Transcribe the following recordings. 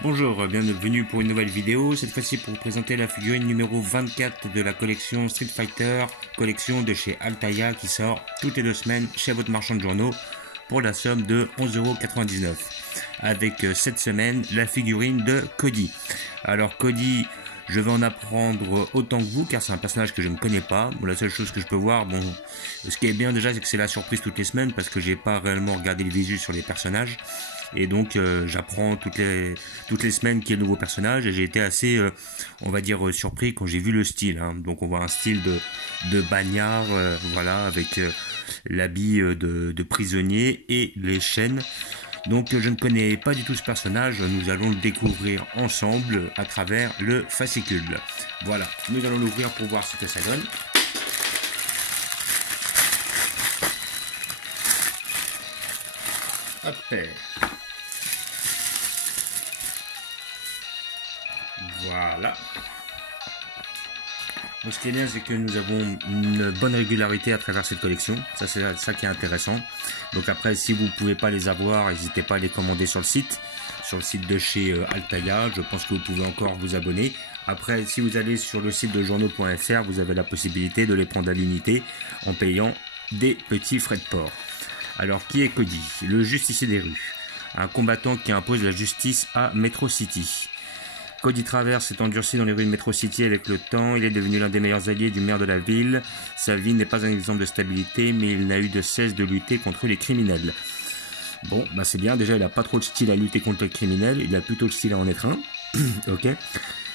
Bonjour, bienvenue pour une nouvelle vidéo, cette fois-ci pour vous présenter la figurine numéro 24 de la collection Street Fighter, collection de chez Altaïa qui sort toutes les 2 semaines chez votre marchand de journaux pour la somme de 11,99 €. Avec cette semaine la figurine de Cody. Alors Cody, je vais en apprendre autant que vous car c'est un personnage que je ne connais pas. Bon, la seule chose que je peux voir, ce qui est bien déjà, c'est que c'est la surprise toutes les semaines parce que j'ai pas réellement regardé le visu sur les personnages. Et donc j'apprends toutes les semaines qu'il y a de nouveaux personnages et j'ai été assez, on va dire, surpris quand j'ai vu le style. Donc on voit un style de bagnard, voilà, avec l'habit de prisonnier et les chaînes. Donc je ne connais pas du tout ce personnage, nous allons le découvrir ensemble à travers le fascicule. Voilà, nous allons l'ouvrir pour voir ce que ça donne. Hop. Voilà. Donc ce qui est bien, c'est que nous avons une bonne régularité à travers cette collection. Ça, c'est ça qui est intéressant. Donc après, si vous ne pouvez pas les avoir, n'hésitez pas à les commander sur le site de chez Altaïa. Je pense que vous pouvez encore vous abonner. Après, si vous allez sur le site de journaux.fr, vous avez la possibilité de les prendre à l'unité en payant des petits frais de port. Alors, qui est Cody? Le justicier des rues. Un combattant qui impose la justice à Metro City. Cody Travers s'est endurci dans les rues de Metro City avec le temps. Il est devenu l'un des meilleurs alliés du maire de la ville. Sa vie n'est pas un exemple de stabilité, mais il n'a eu de cesse de lutter contre les criminels. Bon, bah c'est bien. Déjà, il n'a pas trop de style à lutter contre les criminels. Il a plutôt le style à en être un. Ok.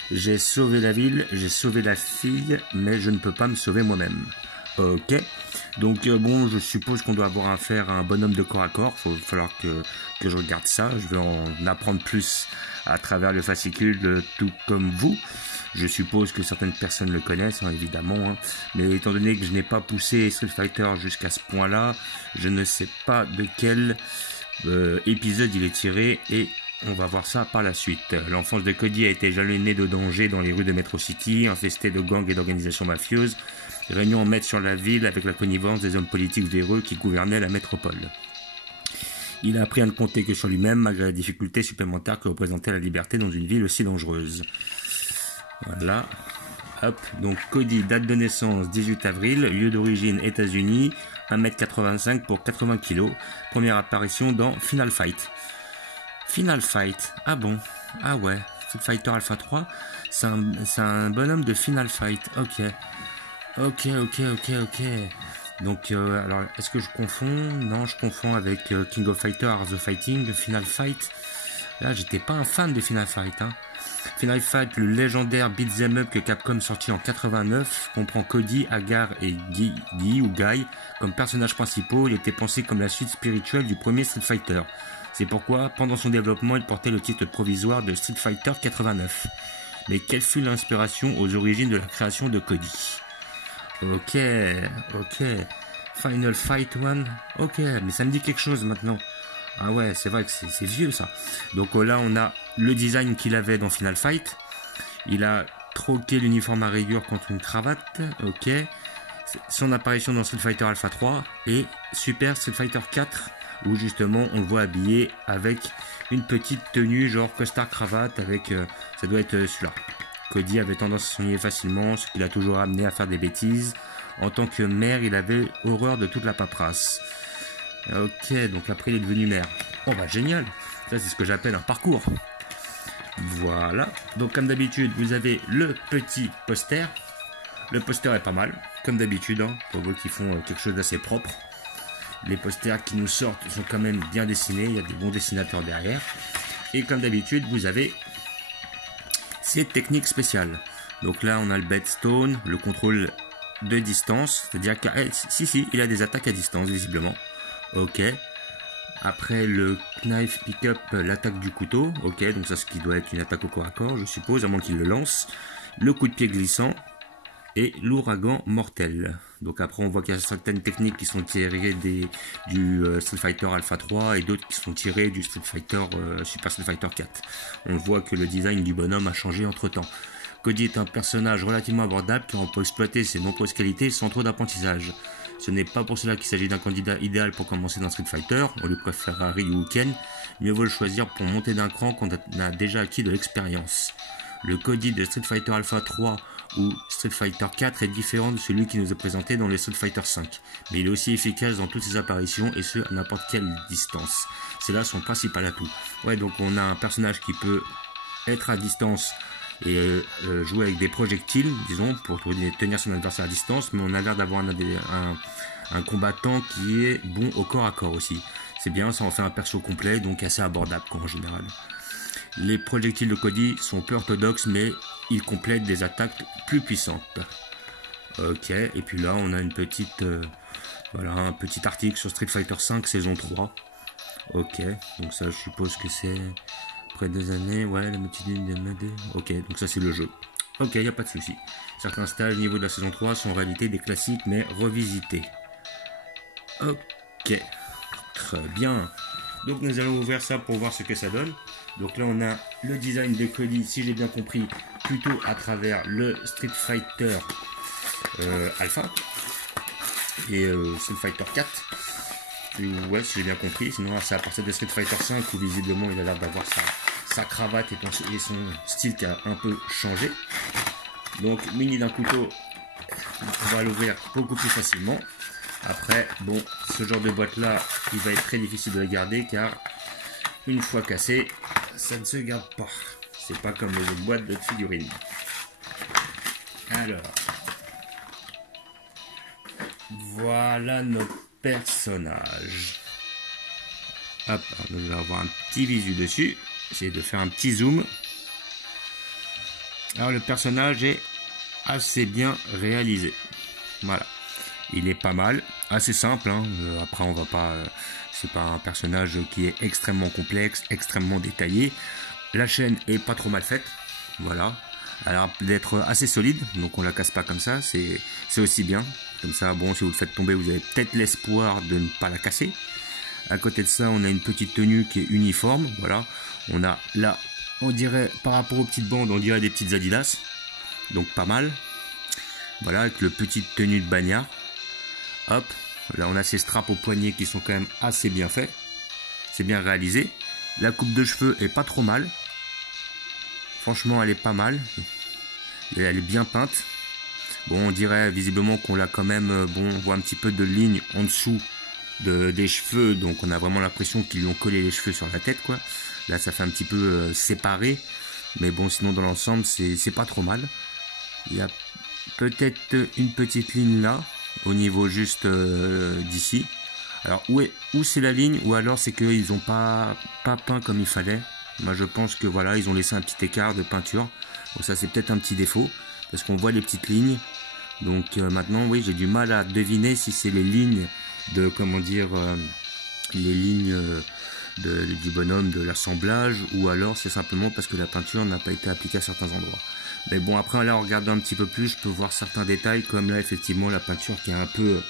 J'ai sauvé la ville, j'ai sauvé la fille, mais je ne peux pas me sauver moi-même. Ok. Donc bon, je suppose qu'on doit avoir affaire à un bonhomme de corps à corps. Il va falloir que je regarde ça. Je vais en apprendre plus à travers le fascicule, tout comme vous. Je suppose que certaines personnes le connaissent, évidemment. Mais étant donné que je n'ai pas poussé Street Fighter jusqu'à ce point-là, je ne sais pas de quel épisode il est tiré et on va voir ça par la suite. L'enfance de Cody a été jalonnée de dangers dans les rues de Metro City, infestée de gangs et d'organisations mafieuses, régnant en maître sur la ville avec la connivence des hommes politiques véreux qui gouvernaient la métropole. Il a appris à ne compter que sur lui-même malgré la difficulté supplémentaire que représentait la liberté dans une ville aussi dangereuse. Voilà. Hop. Donc Cody, date de naissance 18 avril, lieu d'origine États-Unis, 1m85 pour 80 kg. Première apparition dans Final Fight. Final Fight. Ah bon? Ah ouais. Street Fighter Alpha 3. C'est un bonhomme de Final Fight. Ok. Donc, alors, est-ce que je confonds? Non, je confonds avec King of Fighters, Art of Fighting, Final Fight. Là, j'étais pas un fan de Final Fight. Final Fight, le légendaire beat'em up que Capcom sortit en 89, comprend Cody, Agar et Guy comme personnages principaux. Il était pensé comme la suite spirituelle du premier Street Fighter. C'est pourquoi, pendant son développement, il portait le titre provisoire de Street Fighter 89. Mais quelle fut l'inspiration aux origines de la création de Cody? Ok. Final Fight 1. Ok, mais ça me dit quelque chose maintenant. Ah ouais, c'est vrai que c'est vieux ça. Donc là, on a le design qu'il avait dans Final Fight. Il a troqué l'uniforme à rayures contre une cravate. Ok. Son apparition dans Street Fighter Alpha 3 et Super Street Fighter 4, où justement on le voit habillé avec une petite tenue genre costard cravate avec... ça doit être celui-là. Cody avait tendance à s'ennuyer facilement, ce qui l'a toujours amené à faire des bêtises. En tant que maire, il avait horreur de toute la paperasse. Ok, donc après il est devenu maire. Oh bah génial. Ça c'est ce que j'appelle un parcours. Voilà. Donc comme d'habitude, vous avez le petit poster. Le poster est pas mal, comme d'habitude, pour vous qui font quelque chose d'assez propre. Les posters qui nous sortent sont quand même bien dessinés, il y a des bons dessinateurs derrière. Et comme d'habitude, vous avez ces techniques spéciales. Donc là, on a le bedstone, le contrôle de distance, c'est-à-dire que il a des attaques à distance, visiblement. Ok. Après le knife pick-up, l'attaque du couteau. Ok, donc ça, ce qui doit être une attaque au corps à corps, je suppose, à moins qu'il le lance. Le coup de pied glissant et l'ouragan mortel. Donc après, on voit qu'il y a certaines techniques qui sont tirées du Street Fighter Alpha 3 et d'autres qui sont tirées du Super Street Fighter 4. On voit que le design du bonhomme a changé entre temps. Cody est un personnage relativement abordable car on peut exploiter ses nombreuses qualités sans trop d'apprentissage. Ce n'est pas pour cela qu'il s'agit d'un candidat idéal pour commencer dans Street Fighter, on lui préférera Ryu ou Ken, mieux vaut le choisir pour monter d'un cran quand on a déjà acquis de l'expérience. Le Cody de Street Fighter Alpha 3 ou Street Fighter 4 est différent de celui qui nous est présenté dans les Street Fighter 5, mais il est aussi efficace dans toutes ses apparitions et ce à n'importe quelle distance. C'est là son principal atout. Ouais, donc on a un personnage qui peut être à distance et jouer avec des projectiles, disons, pour tenir son adversaire à distance, mais on a l'air d'avoir un combattant qui est bon au corps à corps aussi. C'est bien, ça en fait un perso complet, donc assez abordable quoi, en général. Les projectiles de Cody sont peu orthodoxes, mais ils complètent des attaques plus puissantes. Ok, et puis là on a une petite, voilà, un petit article sur Street Fighter 5 saison 3. Ok, donc ça je suppose que c'est après 2 années, ouais, la multitude des MAD. Ok, donc ça c'est le jeu. Ok, il n'y a pas de souci. Certains stages niveau de la saison 3 sont en réalité des classiques mais revisités. Ok, très bien. Donc nous allons ouvrir ça pour voir ce que ça donne. Donc là on a le design de Cody, si j'ai bien compris, plutôt à travers le Street Fighter Alpha et Street Fighter 4. Ouais, si j'ai bien compris, sinon c'est à partir de Street Fighter 5 où visiblement il a l'air d'avoir sa cravate et son style qui a un peu changé. Donc mini d'un couteau, on va l'ouvrir beaucoup plus facilement. Après, bon, ce genre de boîte là, il va être très difficile de la garder car une fois cassé, ça ne se garde pas. C'est pas comme les autres boîtes de figurines. Alors, voilà notre personnage. Hop, nous allons avoir un petit visu dessus. Essayer de faire un petit zoom. Alors le personnage est assez bien réalisé. Voilà. Il est pas mal, assez simple. Hein. Après, on va pas. C'est pas un personnage qui est extrêmement complexe, extrêmement détaillé. La chaîne est pas trop mal faite. Voilà. Elle a l'air d'être assez solide, donc on la casse pas comme ça. C'est aussi bien. Comme ça, bon, si vous le faites tomber, vous avez peut-être l'espoir de ne pas la casser. À côté de ça, on a une petite tenue qui est uniforme. Voilà. On a là, on dirait par rapport aux petites bandes, on dirait des petites Adidas. Donc pas mal. Voilà, avec le petite tenue de bagnard. Hop, là on a ces straps au poignet qui sont quand même assez bien faits. C'est bien réalisé. La coupe de cheveux est pas trop mal. Franchement, elle est pas mal. Elle est bien peinte. Bon, on dirait visiblement qu'on l'a quand même... Bon, on voit un petit peu de ligne en dessous des cheveux. Donc on a vraiment l'impression qu'ils lui ont collé les cheveux sur la tête, quoi. Là, ça fait un petit peu séparé. Mais bon, sinon dans l'ensemble, c'est pas trop mal. Il y a peut-être une petite ligne là. Au niveau juste d'ici. Alors où c'est la ligne, ou alors c'est qu'ils n'ont pas peint comme il fallait. Moi je pense que voilà, ils ont laissé un petit écart de peinture. Donc ça c'est peut-être un petit défaut, parce qu'on voit les petites lignes. Donc maintenant oui, j'ai du mal à deviner si c'est les lignes de, comment dire, les lignes du bonhomme, de l'assemblage, ou alors c'est simplement parce que la peinture n'a pas été appliquée à certains endroits. Mais bon, après là en regardant un petit peu plus, je peux voir certains détails, comme là effectivement la peinture qui est un peu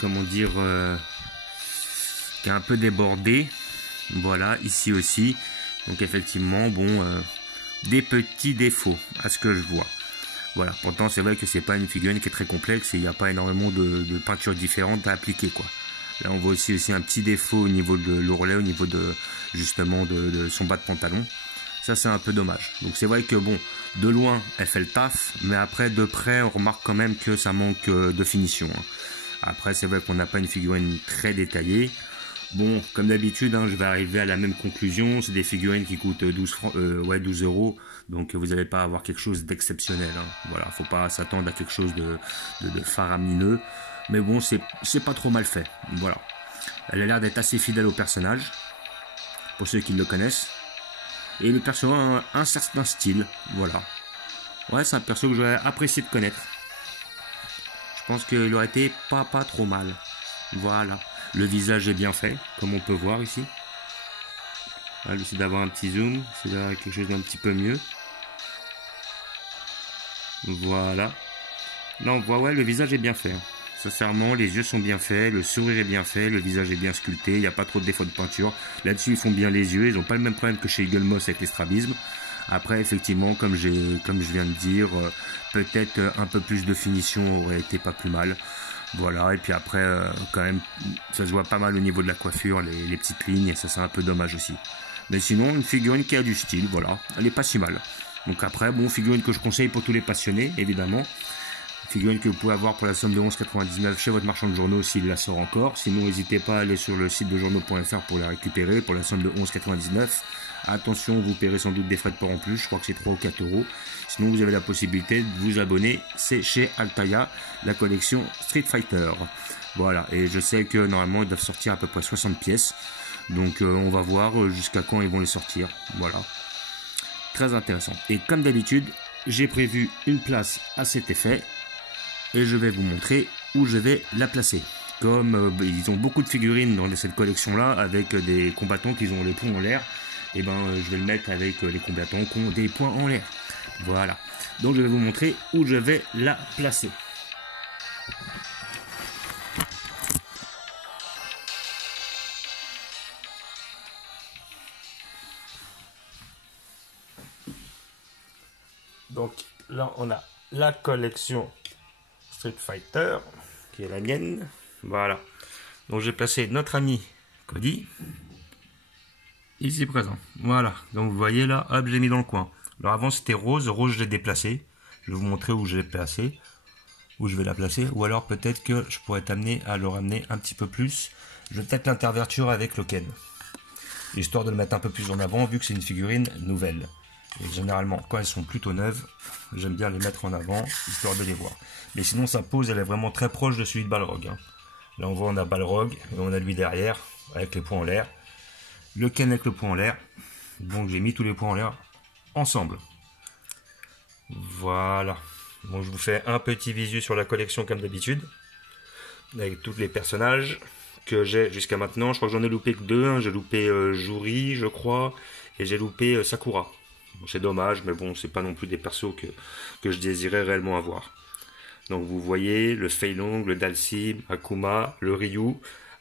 comment dire, qui est un peu débordée. Voilà, ici aussi. Donc effectivement, bon, des petits défauts à ce que je vois. Voilà, pourtant c'est vrai que c'est pas une figurine qui est très complexe et il n'y a pas énormément de peintures différentes à appliquer, quoi. Là on voit aussi un petit défaut au niveau de l'ourlet, au niveau de justement de son bas de pantalon. Ça c'est un peu dommage. Donc c'est vrai que bon, de loin elle fait le taf, mais après de près on remarque quand même que ça manque de finition. Après c'est vrai qu'on n'a pas une figurine très détaillée. Bon, comme d'habitude, hein, je vais arriver à la même conclusion. C'est des figurines qui coûtent 12 €. Donc vous n'allez pas avoir quelque chose d'exceptionnel. Hein. Voilà, faut pas s'attendre à quelque chose de faramineux. Mais bon, c'est pas trop mal fait. Voilà. Elle a l'air d'être assez fidèle au personnage, pour ceux qui le connaissent. Et le perso a un certain style, voilà. Ouais, c'est un perso que j'aurais apprécié de connaître. Je pense qu'il aurait été pas trop mal. Voilà. Le visage est bien fait, comme on peut voir ici. Voilà, j'essaie d'avoir un petit zoom, c'est d'avoir quelque chose d'un petit peu mieux. Voilà. Là on voit, ouais, le visage est bien fait. Sincèrement, les yeux sont bien faits, le sourire est bien fait, le visage est bien sculpté, il n'y a pas trop de défauts de peinture. Là-dessus, ils font bien les yeux, ils n'ont pas le même problème que chez Eagle Moss avec les strabismes. Après, effectivement, comme je viens de dire, peut-être un peu plus de finition aurait été pas plus mal. Voilà, et puis après, quand même, ça se voit pas mal au niveau de la coiffure, les petites lignes, et ça c'est un peu dommage aussi. Mais sinon, une figurine qui a du style, voilà, elle est pas si mal. Donc après, bon, figurine que je conseille pour tous les passionnés, évidemment. Figurine que vous pouvez avoir pour la somme de 11,99 chez votre marchand de journaux s'il la sort encore. Sinon, n'hésitez pas à aller sur le site de journaux.fr pour la récupérer pour la somme de 11,99. Attention, vous paierez sans doute des frais de port en plus, je crois que c'est 3 ou 4 euros. Sinon, vous avez la possibilité de vous abonner, c'est chez Altaïa, la collection Street Fighter. Voilà, et je sais que normalement, ils doivent sortir à peu près 60 pièces. Donc, on va voir jusqu'à quand ils vont les sortir. Voilà, très intéressant. Et comme d'habitude, j'ai prévu une place à cet effet. Et je vais vous montrer où je vais la placer. Comme ils ont beaucoup de figurines dans cette collection là avec des combattants qui ont les poings en l'air, et ben je vais le mettre avec les combattants qui ont des poings en l'air. Voilà. Donc je vais vous montrer où je vais la placer. Donc là on a la collection Street Fighter, qui est la mienne. Voilà. Donc j'ai placé notre ami Cody ici présent. Voilà. Donc vous voyez là, hop, j'ai mis dans le coin. Alors avant c'était rose. Rose, je l'ai déplacé. Je vais vous montrer où je l'ai placé, où je vais la placer. Ou alors peut-être que je pourrais t'amener à le ramener un petit peu plus. Je vais peut-être l'intervertir avec le Ken, histoire de le mettre un peu plus en avant vu que c'est une figurine nouvelle. Et généralement, quand elles sont plutôt neuves, j'aime bien les mettre en avant, histoire de les voir. Mais sinon, sa pose, elle est vraiment très proche de celui de Balrog. Hein. Là, on voit, on a Balrog, et on a lui derrière, avec les poings en l'air. Le Ken avec le poing en l'air. Donc, j'ai mis tous les poings en l'air ensemble. Voilà. Donc, je vous fais un petit visu sur la collection, comme d'habitude, avec tous les personnages que j'ai jusqu'à maintenant. Je crois que j'en ai loupé que deux. Hein. J'ai loupé Juri, je crois, et j'ai loupé Sakura. C'est dommage, mais bon, c'est pas non plus des persos que je désirais réellement avoir. Donc vous voyez le Fei Long, le Dalsim, Akuma, le Ryu,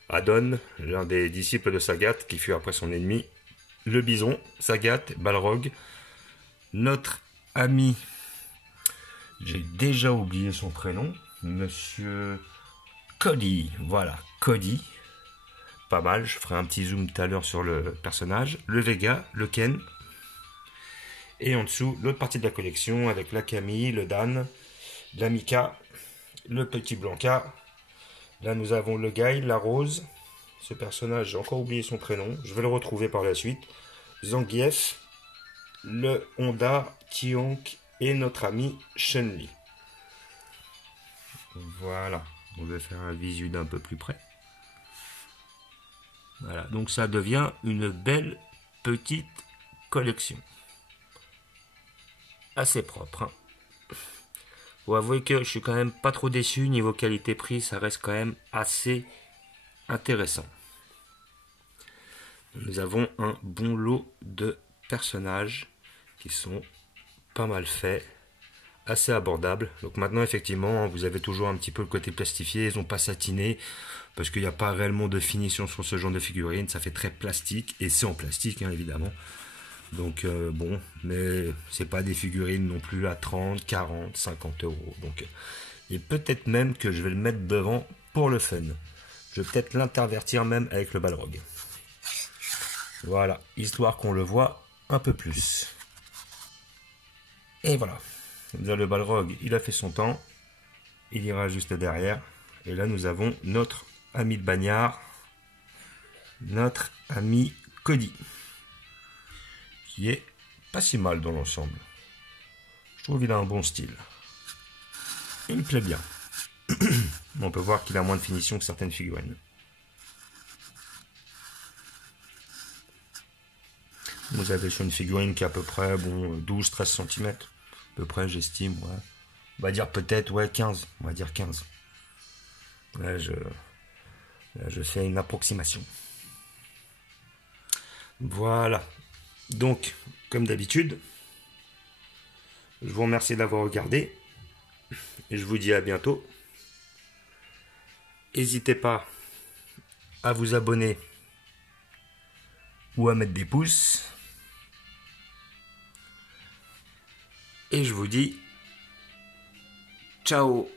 Adon, l'un des disciples de Sagat qui fut après son ennemi, le Bison, Sagat, Balrog, notre ami, j'ai déjà oublié son prénom, Monsieur Cody, voilà, Cody, pas mal, je ferai un petit zoom tout à l'heure sur le personnage, le Vega, le Ken. Et en dessous, l'autre partie de la collection avec la Camille, le Dan, la Mika, le petit Blanca. Là, nous avons le Guy, la Rose. Ce personnage, j'ai encore oublié son prénom. Je vais le retrouver par la suite. Zangief, le Honda, Tionk et notre ami Chun-Li. Voilà. On va faire un visu d'un peu plus près. Voilà. Donc, ça devient une belle petite collection. Assez propre. Hein. Faut avouer que je suis quand même pas trop déçu. Niveau qualité-prix, ça reste quand même assez intéressant. Nous avons un bon lot de personnages qui sont pas mal faits, assez abordables. Donc maintenant, effectivement, vous avez toujours un petit peu le côté plastifié. Ils n'ont pas satiné parce qu'il n'y a pas réellement de finition sur ce genre de figurine. Ça fait très plastique et c'est en plastique, hein, évidemment. Donc bon, mais c'est pas des figurines non plus à 30, 40, 50 euros. Donc, et peut-être même que je vais le mettre devant pour le fun. Je vais peut-être l'intervertir même avec le Balrog. Voilà, histoire qu'on le voit un peu plus. Et voilà, le Balrog, il a fait son temps. Il ira juste derrière. Et là, nous avons notre ami de bagnard, notre ami Cody. Qui est pas si mal dans l'ensemble. Je trouve qu'il a un bon style. Il me plaît bien. On peut voir qu'il a moins de finition que certaines figurines. Vous avez sur une figurine qui est à peu près 12-13 cm. À peu près, j'estime. Ouais. On va dire peut-être 15. On va dire 15. Là, je fais une approximation. Voilà. Donc, comme d'habitude, je vous remercie d'avoir regardé et je vous dis à bientôt. N'hésitez pas à vous abonner ou à mettre des pouces. Et je vous dis ciao.